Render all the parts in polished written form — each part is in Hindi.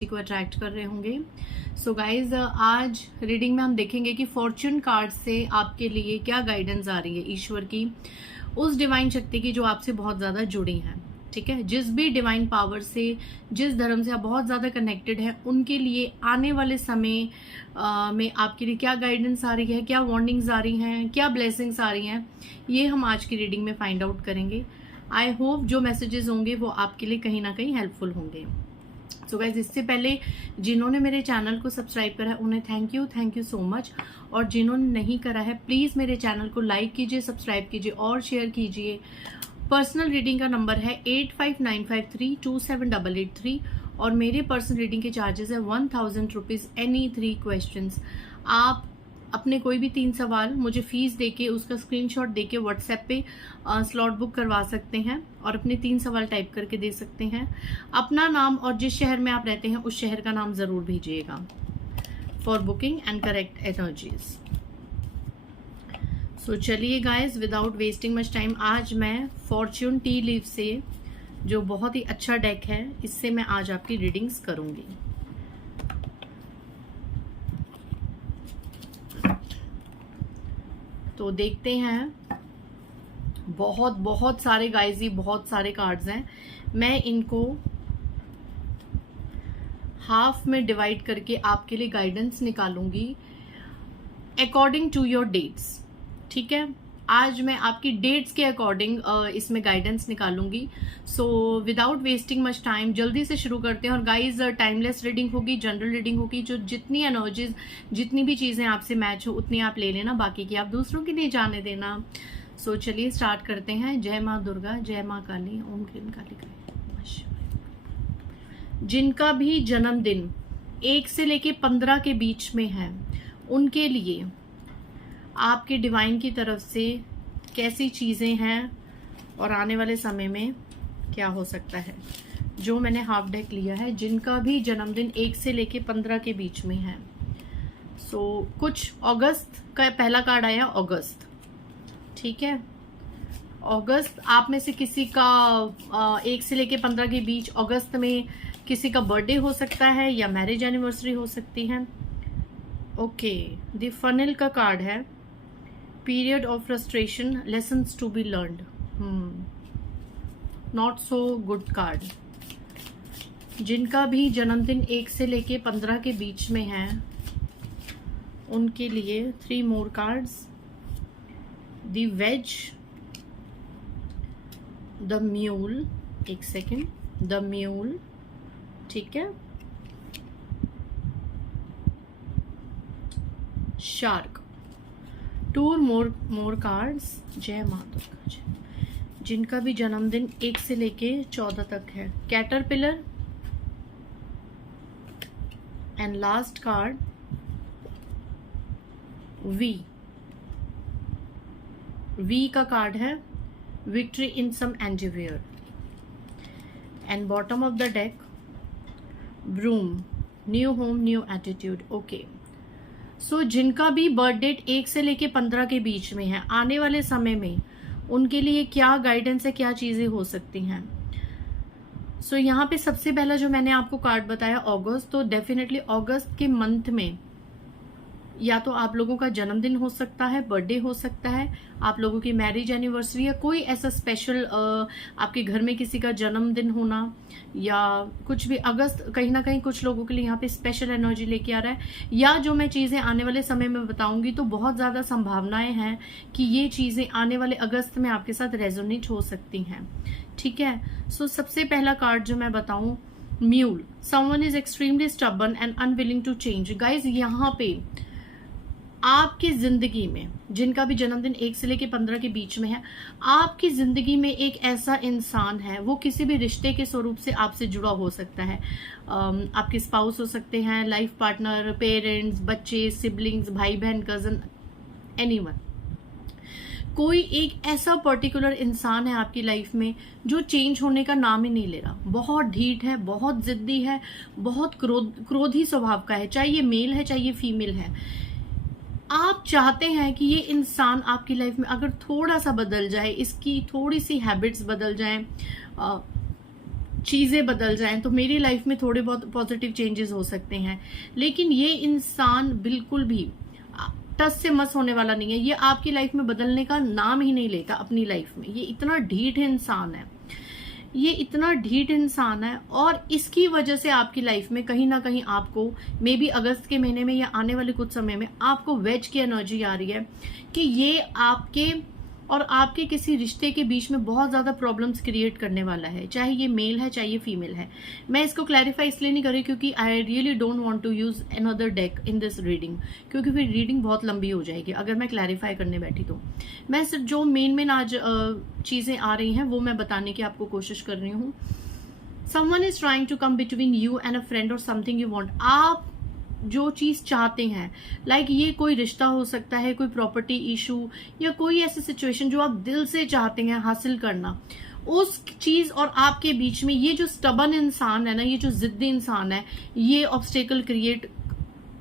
को अट्रैक्ट कर रहे होंगे। सो गाइज आज रीडिंग में हम देखेंगे कि फॉर्च्यून कार्ड से आपके लिए क्या गाइडेंस आ रही है ईश्वर की, उस डिवाइन शक्ति की जो आपसे बहुत ज्यादा जुड़ी है। ठीक है, जिस भी डिवाइन पावर से, जिस धर्म से आप बहुत ज्यादा कनेक्टेड हैं, उनके लिए आने वाले समय में आपके लिए क्या गाइडेंस आ रही है, क्या वार्निंग्स आ रही हैं, क्या ब्लेसिंग्स आ रही हैं, ये हम आज की रीडिंग में फाइंड आउट करेंगे। आई होप जो मैसेजेस होंगे वो आपके लिए कहीं ना कहीं हेल्पफुल होंगे। सो गाइज, इससे पहले जिन्होंने मेरे चैनल को सब्सक्राइब करा है उन्हें थैंक यू सो मच, और जिन्होंने नहीं करा है प्लीज मेरे चैनल को लाइक कीजिए, सब्सक्राइब कीजिए और शेयर कीजिए। पर्सनल रीडिंग का नंबर है 8595327883 और मेरे पर्सनल रीडिंग के चार्जेस है 1000 रुपीज एनी 3 क्वेश्चंस। आप अपने कोई भी 3 सवाल मुझे फीस देके उसका स्क्रीनशॉट देके व्हाट्सएप पे स्लॉट बुक करवा सकते हैं और अपने 3 सवाल टाइप करके दे सकते हैं। अपना नाम और जिस शहर में आप रहते हैं उस शहर का नाम जरूर भेजिएगा for booking and correct energies. So चलिए guys, without wasting much time, आज मैं फॉर्च्यून टी लीफ से, जो बहुत ही अच्छा डेक है, इससे मैं आज आपकी रीडिंग्स करूंगी। तो देखते हैं, बहुत सारे गाइज, ही बहुत सारे कार्ड्स हैं। मैं इनको हाफ में डिवाइड करके आपके लिए गाइडेंस निकालूंगी अकॉर्डिंग टू योर डेट्स। ठीक है, आज मैं आपकी डेट्स के अकॉर्डिंग इसमें गाइडेंस निकालूंगी। So without wasting much time जल्दी से शुरू करते हैं। और गाइज, टाइमलेस रीडिंग होगी, जनरल रीडिंग होगी, जो जितनी एनर्जीज, जितनी भी चीजें आपसे मैच हो उतनी आप ले लेना, बाकी की आप दूसरों की नहीं जाने देना। सो चलिए स्टार्ट करते हैं। जय माँ दुर्गा, जय माँ काली, ओम क्लीम काली काली। जिनका भी जन्मदिन 1 से लेके 15 के बीच में है, उनके लिए आपके डिवाइन की तरफ से कैसी चीजें हैं और आने वाले समय में क्या हो सकता है। जो मैंने हाफ डेक लिया है, जिनका भी जन्मदिन 1 से लेके 15 के बीच में है। सो कुछ अगस्त का पहला कार्ड आया, अगस्त। ठीक है, अगस्त आप में से किसी का 1 से लेके 15 के बीच अगस्त में किसी का बर्थडे हो सकता है या मैरिज एनिवर्सरी हो सकती है। ओके, द फनल का कार्ड है, period of frustration, lessons to be learned. Not so good card. जिनका भी जन्मदिन 1 से लेके 15 के बीच में है, उनके लिए 3 मोर cards, the ways, the mule, एक सेकेंड, द म्यूल, ठीक है, शार्क, 2 मोर कार्ड्स, जय माँ दुर्गा जय। जिनका भी जन्मदिन 1 से लेके 14 तक है, caterpillar, and last card V का कार्ड है, victory in some endeavour, and bottom of the deck broom, new home new attitude. Okay, so जिनका भी बर्थ डेट 1 से लेके 15 के बीच में है, आने वाले समय में उनके लिए क्या गाइडेंस है, क्या चीजें हो सकती हैं। सो यहाँ पे सबसे पहला जो मैंने आपको कार्ड बताया अगस्त, तो डेफिनेटली अगस्त के मंथ में या तो आप लोगों का जन्मदिन हो सकता है, बर्थडे हो सकता है, आप लोगों की मैरिज एनिवर्सरी या कोई ऐसा स्पेशल आपके घर में किसी का जन्मदिन होना या कुछ भी। अगस्त कहीं ना कहीं कुछ लोगों के लिए यहाँ पे स्पेशल एनर्जी लेके आ रहा है, या जो मैं चीजें आने वाले समय में बताऊंगी तो बहुत ज्यादा संभावनाएं हैं कि ये चीजें आने वाले अगस्त में आपके साथ रेजोनेट हो सकती हैं। ठीक है, सो सबसे पहला कार्ड जो मैं बताऊं, mule, someone is extremely stubborn and unwilling to change. Guys, यहाँ पे आपकी जिंदगी में जिनका भी जन्मदिन 1 से लेके 15 के बीच में है, आपकी जिंदगी में एक ऐसा इंसान है, वो किसी भी रिश्ते के स्वरूप से आपसे जुड़ा हो सकता है। आपके स्पाउस हो सकते हैं, लाइफ पार्टनर, पेरेंट्स, बच्चे, सिबलिंग्स, भाई बहन, कजन, एनीवन। कोई एक ऐसा पर्टिकुलर इंसान है आपकी लाइफ में जो चेंज होने का नाम ही नहीं ले रहा, बहुत ढीठ है, बहुत जिद्दी है, बहुत क्रोधी स्वभाव का है, चाहे ये मेल है चाहे ये फीमेल है। आप चाहते हैं कि ये इंसान आपकी लाइफ में अगर थोड़ा सा बदल जाए, इसकी थोड़ी सी हैबिट्स बदल जाएं, चीज़ें बदल जाएं, तो मेरी लाइफ में थोड़े बहुत पॉजिटिव चेंजेस हो सकते हैं, लेकिन ये इंसान बिल्कुल भी टस से मस होने वाला नहीं है। ये आपकी लाइफ में बदलने का नाम ही नहीं लेता अपनी लाइफ में। ये इतना ढीठ इंसान है, ये इतना ढीठ इंसान है, और इसकी वजह से आपकी लाइफ में कहीं ना कहीं आपको मे बी अगस्त के महीने में या आने वाले कुछ समय में आपको वेज की एनर्जी आ रही है कि ये आपके और आपके किसी रिश्ते के बीच में बहुत ज्यादा प्रॉब्लम्स क्रिएट करने वाला है, चाहे ये मेल है चाहे ये फीमेल है। मैं इसको क्लैरिफाई इसलिए नहीं कर रही क्योंकि I really don't want to use another deck in this reading, क्योंकि फिर रीडिंग बहुत लंबी हो जाएगी अगर मैं क्लैरिफाई करने बैठी तो। मैं सिर्फ जो मेन आज चीजें आ रही हैं वो मैं बताने की आपको कोशिश कर रही हूँ। Someone is trying to come between you and a friend और समथिंग यू वांट। आप जो चीज चाहते हैं, लाइक ये कोई रिश्ता हो सकता है, कोई प्रॉपर्टी इशू, या कोई ऐसी सिचुएशन जो आप दिल से चाहते हैं हासिल करना, उस चीज और आपके बीच में ये जो स्टबन इंसान है ना, ये जो जिद्दी इंसान है, ये ऑब्स्टेकल क्रिएट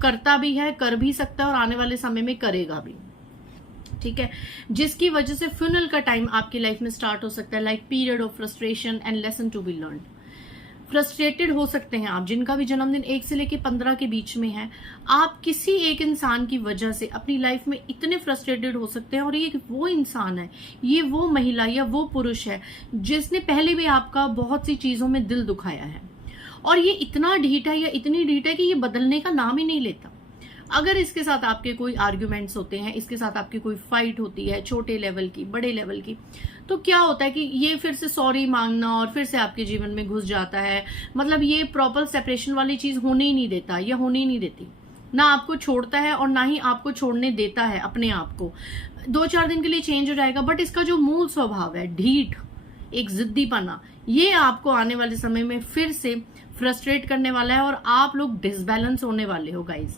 करता भी है, कर भी सकता है और आने वाले समय में करेगा भी। ठीक है, जिसकी वजह से फ्यूनल का टाइम आपकी लाइफ में स्टार्ट हो सकता है, like period of frustration and lesson to be learn. Frustrated हो सकते हैं आप, जिनका भी जन्मदिन 1 से लेकर 15 के बीच में है, आप किसी एक इंसान की वजह से अपनी लाइफ में इतने फ्रस्ट्रेटेड हो सकते हैं, और ये वो इंसान है, ये वो महिला या वो पुरुष है जिसने पहले भी आपका बहुत सी चीजों में दिल दुखाया है, और ये इतना ढीठ है या इतनी ढीठ है कि ये बदलने का नाम ही नहीं लेता। अगर इसके साथ आपके कोई आर्ग्यूमेंट्स होते हैं, इसके साथ आपकी कोई फाइट होती है, छोटे लेवल की बड़े लेवल की, तो क्या होता है कि ये फिर से सॉरी मांगना और फिर से आपके जीवन में घुस जाता है। मतलब ये प्रॉपर सेपरेशन वाली चीज होने ही नहीं देता या होने ही नहीं देती, ना आपको छोड़ता है और ना ही आपको छोड़ने देता है अपने आप को। 2-4 दिन के लिए चेंज हो जाएगा, बट इसका जो मूल स्वभाव है, ढीठ, एक जिद्दीपना, ये आपको आने वाले समय में फिर से फ्रस्ट्रेट करने वाला है और आप लोग डिसबैलेंस होने वाले हो गाइज।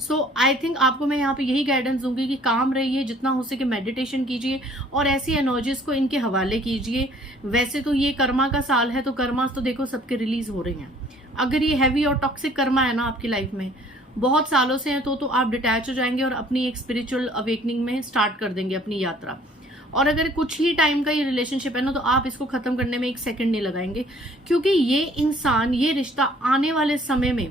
सो आई थिंक आपको मैं यहाँ पे यही गाइडेंस दूंगी कि काम रहिए, जितना हो सके मेडिटेशन कीजिए और ऐसी एनर्जीज को इनके हवाले कीजिए। वैसे तो ये कर्मा का साल है, तो कर्मा तो देखो सबके रिलीज हो रहे हैं। अगर ये हैवी और टॉक्सिक कर्मा है ना आपकी लाइफ में बहुत सालों से है, तो आप डिटैच हो जाएंगे और अपनी एक स्पिरिचुअल अवेकनिंग में स्टार्ट कर देंगे अपनी यात्रा। और अगर कुछ ही टाइम का ये रिलेशनशिप है ना, तो आप इसको खत्म करने में 1 सेकंड नहीं लगाएंगे, क्योंकि ये इंसान, ये रिश्ता आने वाले समय में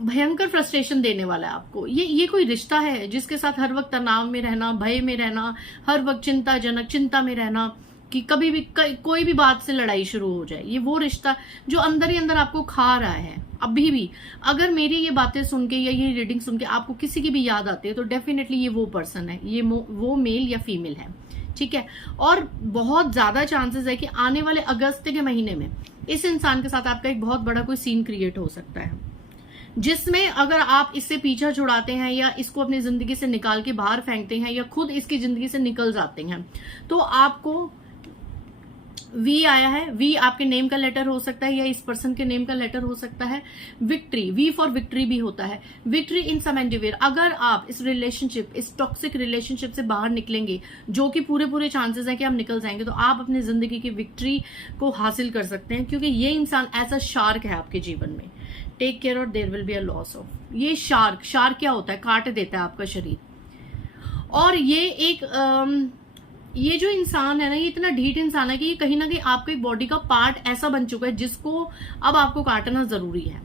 भयंकर फ्रस्ट्रेशन देने वाला है आपको। ये कोई रिश्ता है जिसके साथ हर वक्त तनाव में रहना, भय में रहना, हर वक्त चिंता में रहना कि कभी भी कोई भी बात से लड़ाई शुरू हो जाए। ये वो रिश्ता जो अंदर ही अंदर आपको खा रहा है अभी भी। अगर मेरी ये बातें सुन के या ये रीडिंग सुन के आपको किसी की भी याद आती है, तो डेफिनेटली ये वो पर्सन है, ये वो मेल या फीमेल है। ठीक है, और बहुत ज्यादा चांसेस है कि आने वाले अगस्त के महीने में इस इंसान के साथ आपका एक बहुत बड़ा कोई सीन क्रिएट हो सकता है, जिसमें अगर आप इससे पीछा छुड़ाते हैं या इसको अपनी जिंदगी से निकाल के बाहर फेंकते हैं या खुद इसकी जिंदगी से निकल जाते हैं, तो आपको वी आया है। वी आपके नेम का लेटर हो सकता है या इस पर्सन के नेम का लेटर हो सकता है। विक्ट्री, वी फॉर विक्ट्री भी होता है। विक्ट्री इन सम एंडिवेयर। अगर आप इस रिलेशनशिप, इस टॉक्सिक रिलेशनशिप से बाहर निकलेंगे, जो कि पूरे चांसेस है कि आप निकल जाएंगे, तो आप अपनी जिंदगी की विक्ट्री को हासिल कर सकते हैं, क्योंकि ये इंसान ऐसा शार्क है आपके जीवन में। टेक केयर और there will be a loss of. ये शार्क क्या होता है? काट देता है आपका शरीर। और ये एक ये जो इंसान है ना, ये इतना ढीठ इंसान है कि ये कहीं ना कहीं आपके बॉडी का पार्ट ऐसा बन चुका है जिसको अब आपको काटना जरूरी है,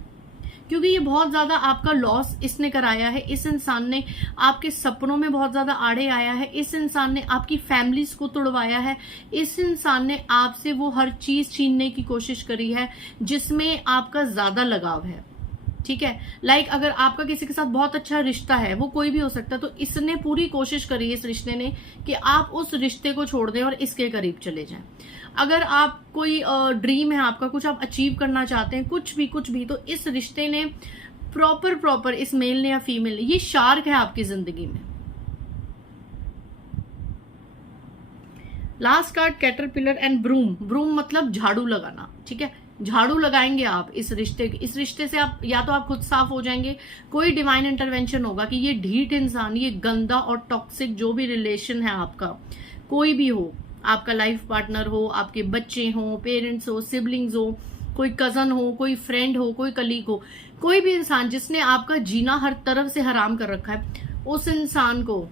क्योंकि ये बहुत ज्यादा आपका लॉस इसने कराया है। इस इंसान ने आपके सपनों में बहुत ज्यादा आड़े आया है। इस इंसान ने आपकी फैमिलीज को तोड़वाया है। इस इंसान ने आपसे वो हर चीज छीनने की कोशिश करी है जिसमें आपका ज्यादा लगाव है। ठीक है, लाइक अगर आपका किसी के साथ बहुत अच्छा रिश्ता है, वो कोई भी हो सकता है, तो इसने पूरी कोशिश करी है, इस रिश्ते ने, कि आप उस रिश्ते को छोड़ दें और इसके करीब चले जाएं। अगर आप कोई ड्रीम है आपका, कुछ आप अचीव करना चाहते हैं, कुछ भी, तो इस रिश्ते ने प्रॉपर इस मेल ने या फीमेल ने, ये शार्क है आपकी जिंदगी में। Last card caterpillar and broom. Broom मतलब झाड़ू लगाना। ठीक है, झाड़ू लगाएंगे आप इस रिश्ते से। आप या तो आप खुद साफ हो जाएंगे, कोई डिवाइन इंटरवेंशन होगा कि ये ढीठ इंसान, ये गंदा और टॉक्सिक जो भी रिलेशन है आपका, कोई भी हो, आपका लाइफ पार्टनर हो, आपके बच्चे हो, पेरेंट्स हो, सिबलिंग्स हो, कोई कजन हो, कोई फ्रेंड हो, कोई कलीग हो, कोई भी इंसान जिसने आपका जीना हर तरफ से हराम कर रखा है, उस इंसान को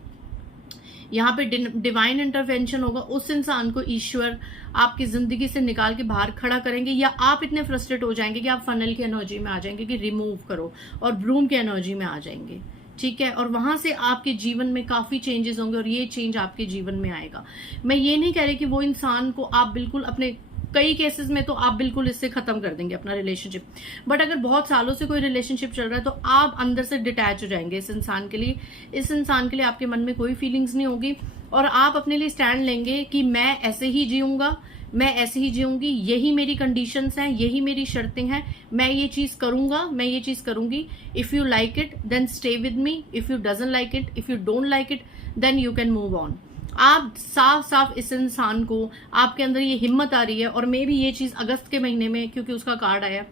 यहाँ पे डिवाइन इंटरवेंशन होगा, उस इंसान को ईश्वर आपकी जिंदगी से निकाल के बाहर खड़ा करेंगे, या आप इतने फ्रस्ट्रेट हो जाएंगे कि आप फनल की एनर्जी में आ जाएंगे कि रिमूव करो, और ब्रूम की एनर्जी में आ जाएंगे, ठीक है। और वहां से आपके जीवन में काफी चेंजेस होंगे, और ये चेंज आपके जीवन में आएगा। मैं ये नहीं कह रही कि वो इंसान को आप बिल्कुल अपने, कई केसेस में तो आप बिल्कुल इससे खत्म कर देंगे अपना रिलेशनशिप, बट अगर बहुत सालों से कोई रिलेशनशिप चल रहा है तो आप अंदर से डिटैच हो जाएंगे इस इंसान के लिए। इस इंसान के लिए आपके मन में कोई फीलिंग्स नहीं होगी, और आप अपने लिए स्टैंड लेंगे कि मैं ऐसे ही जीऊंगा, मैं ऐसे ही जीऊंगी, यही मेरी कंडीशंस हैं, यही मेरी शर्तें हैं, मैं ये चीज करूंगा, मैं ये चीज करूंगी। If you like it then stay with me, if you doesn't like it, if you don't like it then you can move on. आप साफ साफ इस इंसान को, आपके अंदर ये हिम्मत आ रही है, और मे भी ये चीज अगस्त के महीने में, क्योंकि उसका कार्ड आया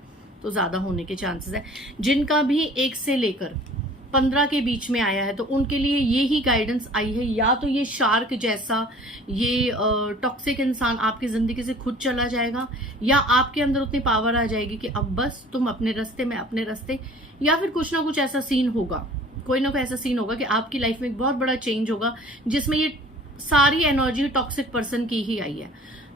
तो ज्यादा होने के चांसेस है। जिनका भी 1 से लेकर 15 के बीच में आया है तो उनके लिए ये ही गाइडेंस आई है, या तो ये शार्क जैसा ये टॉक्सिक इंसान आपकी जिंदगी से खुद चला जाएगा, या आपके अंदर उतनी पावर आ जाएगी कि अब बस तुम अपने रास्ते में अपने रास्ते, या फिर कुछ ना कुछ ऐसा सीन होगा, कोई ना कोई ऐसा सीन होगा कि आपकी लाइफ में एक बहुत बड़ा चेंज होगा जिसमें ये सारी एनर्जी टॉक्सिक पर्सन की ही आई है।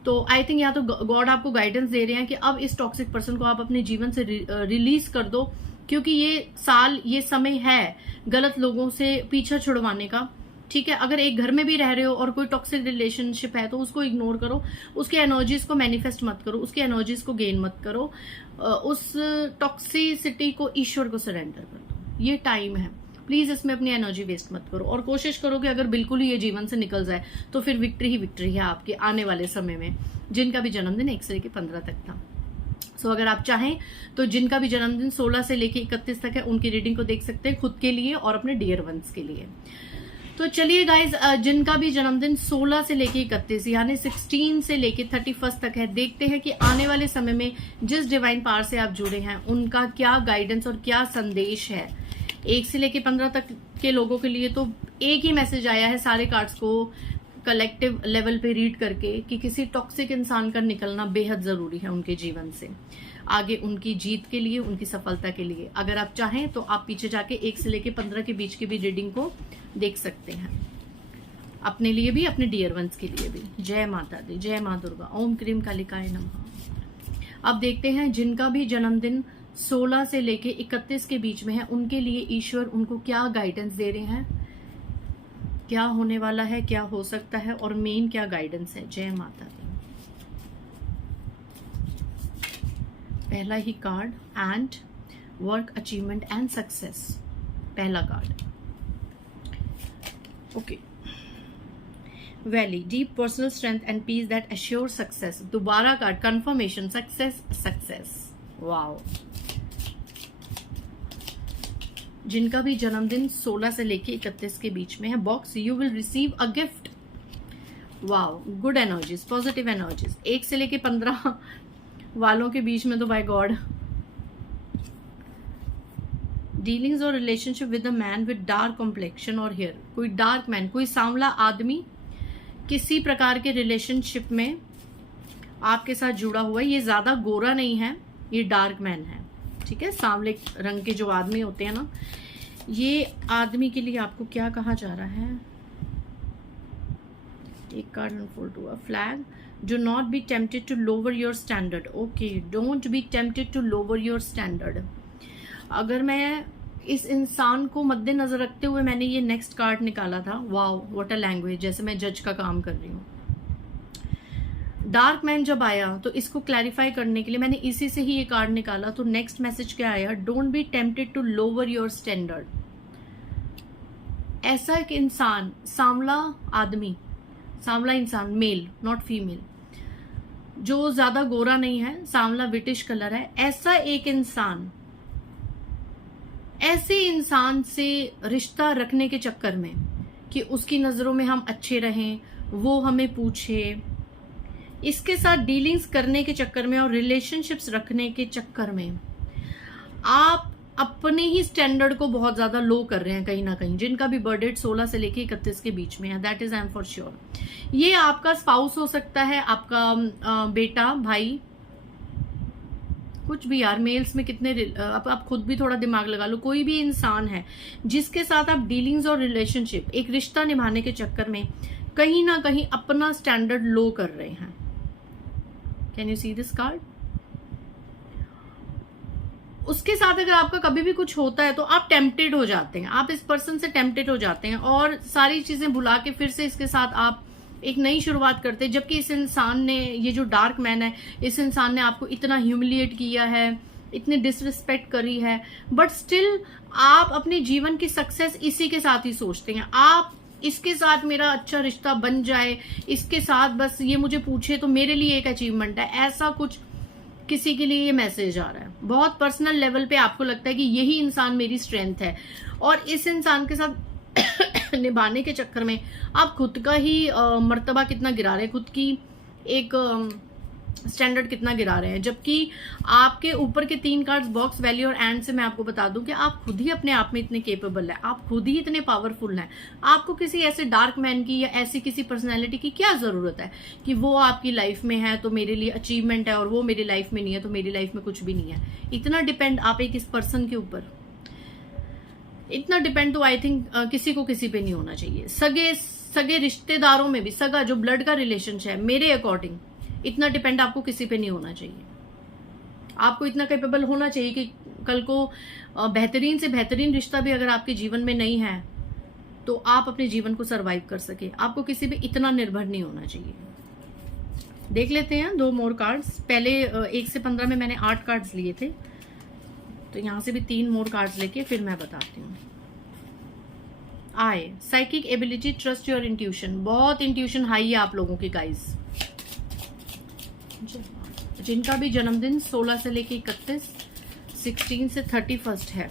तो आई थिंक या तो गॉड आपको गाइडेंस दे रहे हैं कि अब इस टॉक्सिक पर्सन को आप अपने जीवन से रिलीज कर दो, क्योंकि ये साल, ये समय है गलत लोगों से पीछा छुड़वाने का, ठीक है। अगर एक घर में भी रह रहे हो और कोई टॉक्सिक रिलेशनशिप है तो उसको इग्नोर करो, उसकी एनर्जीज को मैनिफेस्ट मत करो, उसकी एनर्जीज को गेन मत करो, उस टॉक्सिसिटी को ईश्वर को सरेंडर कर दो। ये टाइम है, प्लीज इसमें अपनी एनर्जी वेस्ट मत करो, और कोशिश करो कि अगर बिल्कुल ही ये जीवन से निकल जाए तो फिर विक्ट्री ही विक्ट्री है आपके आने वाले समय में, जिनका भी जन्मदिन 1 से लेकर 15 तक था। सो अगर आप चाहें तो जिनका भी जन्मदिन 16 से लेकर 31 तक है उनकी रीडिंग को देख सकते हैं, खुद के लिए और अपने डियर वंस के लिए। तो चलिए गाइज, जिनका भी जन्मदिन 16 से लेके 31 यानी 16 से लेके 31 तक है, देखते हैं कि आने वाले समय में जिस डिवाइन पावर से आप जुड़े हैं उनका क्या गाइडेंस और क्या संदेश है। 1 से लेके 15 तक के लोगों के लिए तो एक ही मैसेज आया है सारे कार्ड्स को कलेक्टिव लेवल पे रीड करके कि किसी टॉक्सिक इंसान का निकलना बेहद जरूरी है उनके जीवन से, आगे उनकी जीत के लिए, उनकी सफलता के लिए। अगर आप चाहें तो आप पीछे जाके 1 से लेके 15 के बीच की भी रीडिंग को देख सकते हैं, अपने लिए भी, अपने डियर वंस के लिए भी। जय माता दी, जय मां दुर्गा, ओम क्रीम कालिकाय नमः। अब देखते हैं जिनका भी जन्मदिन 16 से लेके 31 के बीच में है उनके लिए ईश्वर उनको क्या गाइडेंस दे रहे हैं, क्या होने वाला है, क्या हो सकता है, और मेन क्या गाइडेंस है। जय माता दी। पहला ही card, and work achievement and success, पहला card. Okay, valley, deep personal strength and peace that assure success. दोबारा card, confirmation, success, success. Wow. जिनका भी जन्मदिन 16 से लेके 31 के बीच में है, box, you will receive a gift. Wow, good energies, positive energies. 1 से लेके 15 वालों के बीच में तो बाय गॉड, डीलिंग्स और relationship with a man with dark complexion और हेयर। कोई डार्क मैन, कोई सांवला आदमी किसी प्रकार के रिलेशनशिप में आपके साथ जुड़ा हुआ है। ये ज्यादा गोरा नहीं है, ये डार्क मैन है, ठीक है। सांवले रंग के जो आदमी होते हैं ना, ये आदमी के लिए आपको क्या कहा जा रहा है। एक कार्ड अनफोल्ड हुआ, flag, do not be tempted to lower your standard. Okay, don't be tempted to lower your standard. अगर मैं इस इंसान को मद्देनजर रखते हुए मैंने ये नेक्स्ट कार्ड निकाला था, वाओ व्हाट अ लैंग्वेज, जैसे मैं जज का काम कर रही हूँ। डार्क मैन जब आया तो इसको क्लैरिफाई करने के लिए मैंने इसी से ही ये कार्ड निकाला। तो नेक्स्ट मैसेज क्या आया, don't be tempted to lower your standard. ऐसा एक इंसान, सांवला आदमी, सांवला इंसान, मेल नॉट फीमेल, जो ज्यादा गोरा नहीं है, सांवला विटिश कलर है, ऐसा एक इंसान, ऐसे इंसान से रिश्ता रखने के चक्कर में कि उसकी नजरों में हम अच्छे रहें, वो हमें पूछे, इसके साथ डीलिंग्स करने के चक्कर में और रिलेशनशिप्स रखने के चक्कर में आप अपने ही स्टैंडर्ड को बहुत ज्यादा लो कर रहे हैं कहीं ना कहीं। जिनका भी बर्थडे 16 से लेके 31 के बीच में है, that is I am for sure. ये आपका स्पाउस हो सकता है, आपका बेटा, भाई, कुछ भी यार, मेल्स में कितने आप खुद भी थोड़ा दिमाग लगा लो, कोई भी इंसान है जिसके साथ आप डीलिंग्स और रिलेशनशिप, एक रिश्ता निभाने के चक्कर में कहीं ना कहीं अपना स्टैंडर्ड लो कर रहे हैं। Can you see this card? उसके साथ अगर आपका कभी भी कुछ होता है तो आप टेम्पटेड हो जाते हैं, आप इस पर्सन से टेम्पटेड हो जाते हैं और सारी चीजें भुला के फिर से इसके साथ आप एक नई शुरुआत करते हैं। जबकि इस इंसान ने, ये जो डार्क मैन है, इस इंसान ने आपको इतना ह्यूमिलिएट किया है, इतनी डिसरिस्पेक्ट करी है, बट स्टिल आप अपने जीवन की सक्सेस इसी के साथ ही सोचते हैं। आप इसके साथ मेरा अच्छा रिश्ता बन जाए, इसके साथ बस ये मुझे पूछे तो मेरे लिए एक अचीवमेंट है, ऐसा कुछ किसी के लिए ये मैसेज आ रहा है। बहुत पर्सनल लेवल पे आपको लगता है कि यही इंसान मेरी स्ट्रेंथ है, और इस इंसान के साथ निभाने के चक्कर में आप खुद का ही मर्तबा कितना गिरा रहे हैं, खुद की एक स्टैंडर्ड कितना गिरा रहे हैं। जबकि आपके ऊपर के 3 कार्ड्स बॉक्स, वैल्यू और एंड से मैं आपको बता दूं कि आप खुद ही अपने आप में इतने केपेबल है, आप खुद ही इतने पावरफुल हैं। आपको किसी ऐसे डार्क मैन की या ऐसी किसी पर्सनैलिटी की क्या जरूरत है कि वो आपकी लाइफ में है तो मेरे लिए अचीवमेंट है, और वो मेरी लाइफ में नहीं है तो मेरी लाइफ में कुछ भी नहीं है। इतना डिपेंड आप एक इस पर्सन के ऊपर, इतना डिपेंड तो आई थिंक किसी को किसी पे नहीं होना चाहिए। सगे रिश्तेदारों में भी, सगा जो ब्लड का रिलेशन है, मेरे अकॉर्डिंग इतना डिपेंड आपको किसी पे नहीं होना चाहिए। आपको इतना कैपेबल होना चाहिए कि कल को बेहतरीन से बेहतरीन रिश्ता भी अगर आपके जीवन में नहीं है तो आप अपने जीवन को सरवाइव कर सके। आपको किसी पे इतना निर्भर नहीं होना चाहिए। देख लेते हैं 2 मोर कार्ड्स। पहले 1 से 15 में मैंने 8 कार्ड्स लिए थे, तो यहां से भी 3 मोर कार्ड्स लेके फिर मैं बताती हूँ। आए psychic ability, trust your intuition. बहुत इंट्यूशन हाई है आप लोगों की गाइस। जिनका भी जन्मदिन 16 से लेके 31, 16 से 31 है।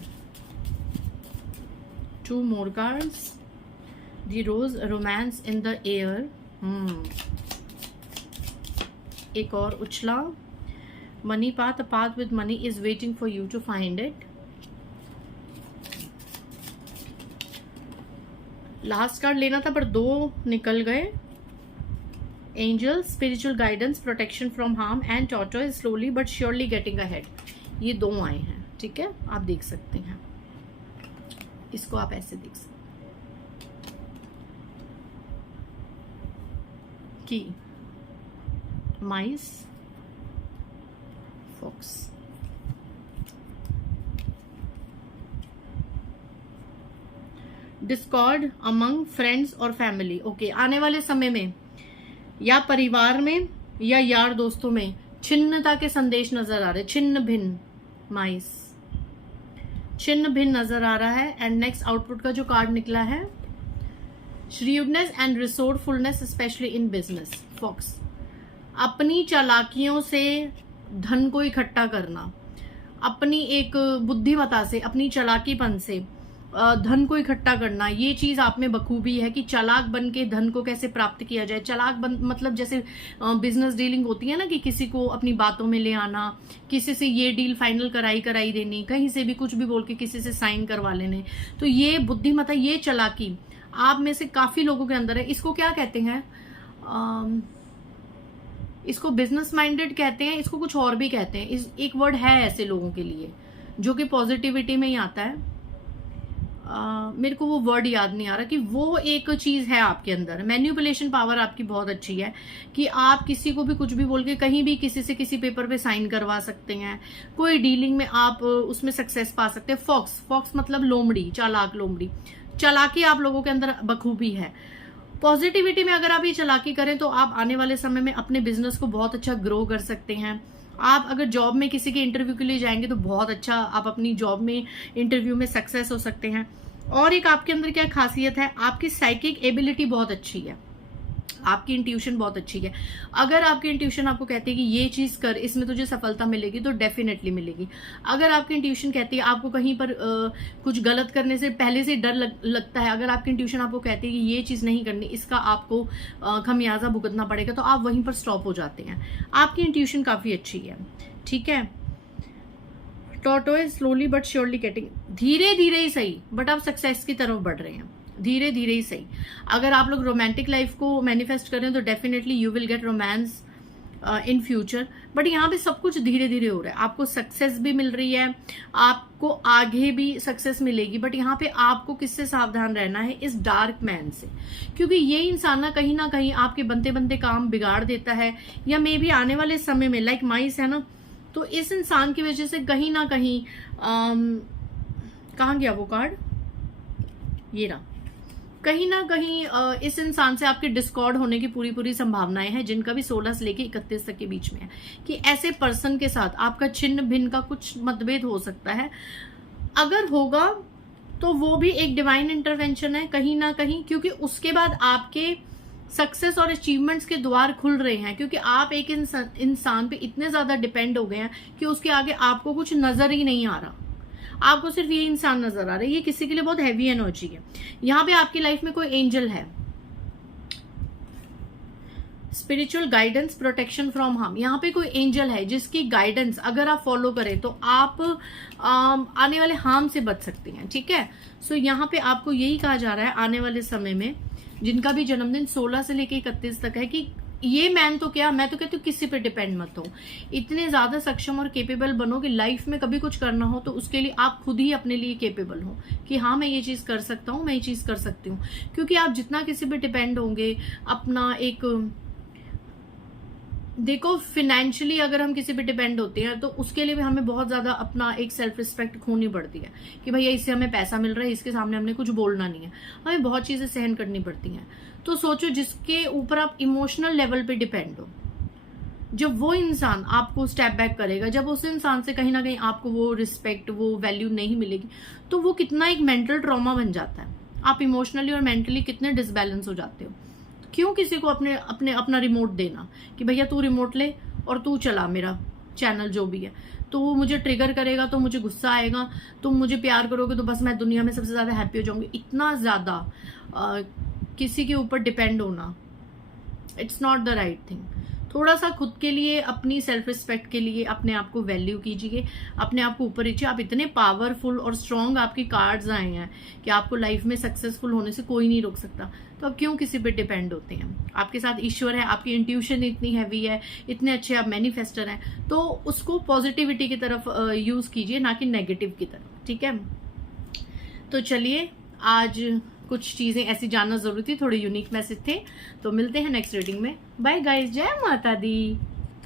2 more cards, the rose, romance in the air. एक और उछला, money path, a path with money is waiting for you to find it. Last card लेना था पर 2 निकल गए। Angels, spiritual guidance, protection from harm and tortoise slowly but surely getting ahead. ये 2 आए हैं, ठीक है, आप देख सकते हैं। इसको आप ऐसे देख सकते की माइस, फॉक्स। डिस्कॉर्ड अमंग फ्रेंड्स और फैमिली। ओके, आने वाले समय में या परिवार में या यार दोस्तों में छिन्नता के संदेश नजर आ रहे, छिन्न भिन्न, माइस, छिन्न भिन्न नजर आ रहा है। एंड नेक्स्ट आउटपुट का जो कार्ड निकला है, shrewdness and resourcefulness specially in business, fox. अपनी चालाकियों से धन को इकट्ठा करना, अपनी एक बुद्धिमता से, अपनी चालाकीपन से धन को इकट्ठा करना, ये चीज आप में बखूबी है कि चालाक बन के धन को कैसे प्राप्त किया जाए। चालाक बन मतलब जैसे बिजनेस डीलिंग होती है ना, कि किसी को अपनी बातों में ले आना, किसी से ये डील फाइनल कराई देनी, कहीं से भी कुछ भी बोल के किसी से साइन करवा लेने। तो ये बुद्धिमता, ये चालाकी आप में से काफी लोगों के अंदर है। इसको क्या कहते हैं, इसको बिजनेस माइंडेड कहते हैं, इसको कुछ और भी कहते हैं। एक वर्ड है ऐसे लोगों के लिए जो कि पॉजिटिविटी में ही आता है। मेरे को वो वर्ड याद नहीं आ रहा, कि वो एक चीज है आपके अंदर। मैन्युपुलेशन पावर आपकी बहुत अच्छी है कि आप किसी को भी कुछ भी बोल के कहीं भी किसी से किसी पेपर पे साइन करवा सकते हैं, कोई डीलिंग में आप उसमें सक्सेस पा सकते हैं। फॉक्स, फॉक्स मतलब लोमड़ी, चालाक लोमड़ी। चालाकी आप लोगों के अंदर बखूबी है। पॉजिटिविटी में अगर आप ये चालाकी करें तो आप आने वाले समय में अपने बिजनेस को बहुत अच्छा ग्रो कर सकते हैं। आप अगर जॉब में किसी के इंटरव्यू के लिए जाएंगे तो बहुत अच्छा आप अपनी जॉब में इंटरव्यू में सक्सेस हो सकते हैं। और एक आपके अंदर क्या खासियत है, आपकी साइकिक एबिलिटी बहुत अच्छी है, आपकी इंट्यूशन बहुत अच्छी है। अगर आपकी इंट्यूशन आपको कहती है कि ये चीज कर, इसमें तुझे सफलता मिलेगी, तो डेफिनेटली मिलेगी। अगर आपकी इंट्यूशन कहती है आपको कहीं पर कुछ गलत करने से पहले से डर लगता है, अगर आपकी इंट्यूशन आपको कहती है कि ये चीज नहीं करनी, इसका आपको खमियाजा भुगतना पड़ेगा, तो आप वहीं पर स्टॉप हो जाते हैं। आपकी इंट्यूशन काफी अच्छी है, ठीक है। Tortoise slowly but surely getting, धीरे धीरे ही सही बट आप सक्सेस की तरफ बढ़ रहे हैं, धीरे धीरे ही सही। अगर आप लोग रोमांटिक लाइफ को मैनिफेस्ट कर रहे हैं तो definitely you will get romance in future, but यहाँ पे सब कुछ धीरे धीरे हो रहा है। आपको सक्सेस भी मिल रही है, आपको आगे भी सक्सेस मिलेगी, बट यहाँ पे आपको किससे सावधान रहना है, इस डार्क मैन से, क्योंकि ये इंसान ना कहीं आपके बनते बनते काम बिगाड़ देता है, या मे बी आने वाले समय में लाइक माइस है ना, तो इस इंसान की वजह से कहीं ना कहीं कहाँ गया वो कार्ड, ये रहा, कहीं ना कहीं इस इंसान से आपके डिस्कॉर्ड होने की पूरी संभावनाएं हैं, जिनका भी 16 से लेके 31 तक के बीच में है, कि ऐसे पर्सन के साथ आपका छिन्न भिन्न का कुछ मतभेद हो सकता है। अगर होगा तो वो भी एक डिवाइन इंटरवेंशन है कहीं ना कहीं, क्योंकि उसके बाद आपके सक्सेस और अचीवमेंट्स के द्वार खुल रहे हैं, क्योंकि आप एक इंसान पे इतने ज्यादा डिपेंड हो गए हैं कि उसके आगे आपको कुछ नजर ही नहीं आ रहा, आपको सिर्फ ये इंसान नजर आ रहा है। ये किसी के लिए बहुत हैवी एनर्जी है। यहाँ पे आपकी लाइफ में कोई एंजल है, spiritual guidance, protection from harm. यहाँ पे कोई एंजल है जिसकी गाइडेंस अगर आप फॉलो करें तो आप आने वाले हार्म से बच सकती हैं, ठीक है। सो यहाँ पे आपको यही कहा जा रहा है आने वाले समय में, जिनका भी जन्मदिन 16 से लेके 31 तक है, कि ये मैं तो कहती हूँ किसी पे डिपेंड मत हो, इतने ज्यादा सक्षम और केपेबल बनो कि लाइफ में कभी कुछ करना हो तो उसके लिए आप खुद ही अपने लिए केपेबल हो, कि हाँ मैं ये चीज कर सकता हूँ, मैं ये चीज कर सकती हूँ। क्योंकि आप जितना किसी पे डिपेंड होंगे, अपना एक देखो फिनेंशियली अगर हम किसी पे डिपेंड होते हैं तो उसके लिए भी हमें बहुत ज्यादा अपना एक सेल्फ रिस्पेक्ट खोनी पड़ती है, कि भैया इससे हमें पैसा मिल रहा है, इसके सामने हमने कुछ बोलना नहीं है, हमें बहुत चीजें सहन करनी पड़ती हैं। तो सोचो जिसके ऊपर आप इमोशनल लेवल पे डिपेंड हो, जब वो इंसान आपको स्टेप बैक करेगा, जब उस इंसान से कहीं ना कहीं आपको वो रिस्पेक्ट, वो वैल्यू नहीं मिलेगी, तो वो कितना एक मेंटल ट्रॉमा बन जाता है। आप इमोशनली और मेंटली कितने डिसबैलेंस हो जाते हो। क्यों किसी को अपना रिमोट देना कि भैया तू रिमोट ले और तू चला मेरा चैनल जो भी है, तो वो मुझे ट्रिगर करेगा, तो मुझे गुस्सा आएगा, तुम मुझे प्यार करोगे तो बस मैं दुनिया में सबसे ज्यादा हैप्पी हो जाऊंगी। इतना ज्यादा किसी के ऊपर डिपेंड होना, it's not the right thing. थोड़ा सा खुद के लिए, अपनी सेल्फ रिस्पेक्ट के लिए अपने आप को वैल्यू कीजिए, अपने आप को ऊपर रखिए। आप इतने पावरफुल और स्ट्रांग आपकी कार्ड्स आए हैं कि आपको लाइफ में सक्सेसफुल होने से कोई नहीं रोक सकता, तो आप क्यों किसी पे डिपेंड होते हैं। आपके साथ ईश्वर है, आपकी इंट्यूशन इतनी हैवी है, इतने अच्छे आप मैनिफेस्टर हैं, तो उसको पॉजिटिविटी की तरफ यूज कीजिए, ना कि नेगेटिव की तरफ, ठीक है। तो चलिए, आज कुछ चीजें ऐसी जानना जरूरी थी, थोड़े यूनिक मैसेज थे। तो मिलते हैं नेक्स्ट रीडिंग में। बाय गाइस, जय माता दी।